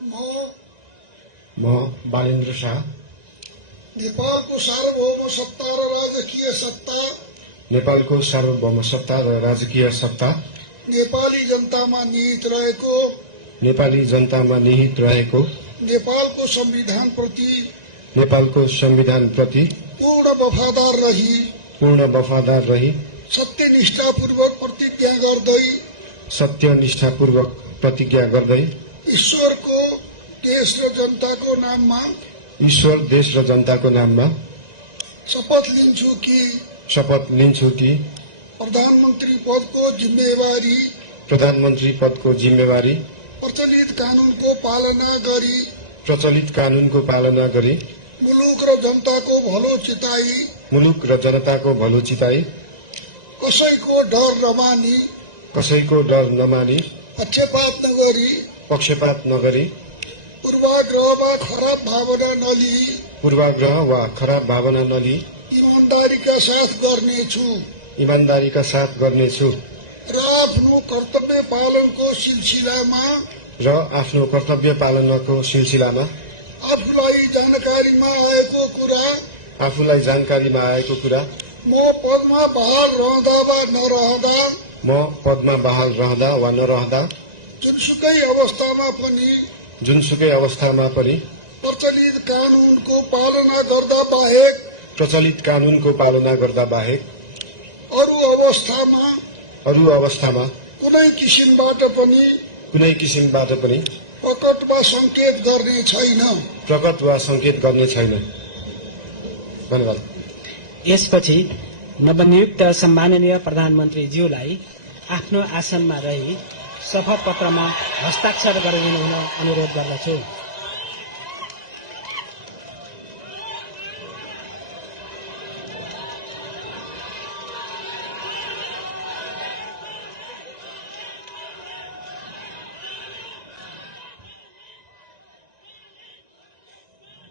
म बालेन्द्र शाह नेपालको सार्वभौम सत्ता र राजकीय सत्ता नेपालको सार्वभौम सत्ता र राजकीय सत्ता नेपाली जनतामा निहित रहेको नेपाली जनतामा निहित रहेको नेपालको संविधान प्रति पूर्ण वफादार रही सत्यनिष्ठापूर्वक प्रतिज्ञा गर्दै ईश्वर देश र जनताको नाममा शपथ लिन्छु कि प्रधानमन्त्री पदको जिम्मेवारी प्रचलित कानूनको पालना गरी मुलुक र जनताको भलो चिताई कसैको डर नमानी पक्षपात नगरी पूर्वाग्रह वा खराब भावना नलिई ईमानदारीका साथ गर्नेछु र आफ्नो कर्तव्य पालनको सिलसिलामा आफूलाई जानकारीमा आएको कुरा म पदमा बहाल रहँदा वा नरहँदा जुनसुकै अवस्थामा पनि प्रचलित कानूनको पालना गर्दा बाहेक अरू अवस्थामा कुनै किसिमबाट पनि प्रकट वा संकेत गर्ने छैन। धन्यवाद। यसपछि नवनियुक्त सम्माननीय प्रधानमन्त्रीज्यूलाई आफ्नो आसनमा रही शपथ पत्रमा हस्ताक्षर गरिदिनु हुन अनुरोध गर्दछु।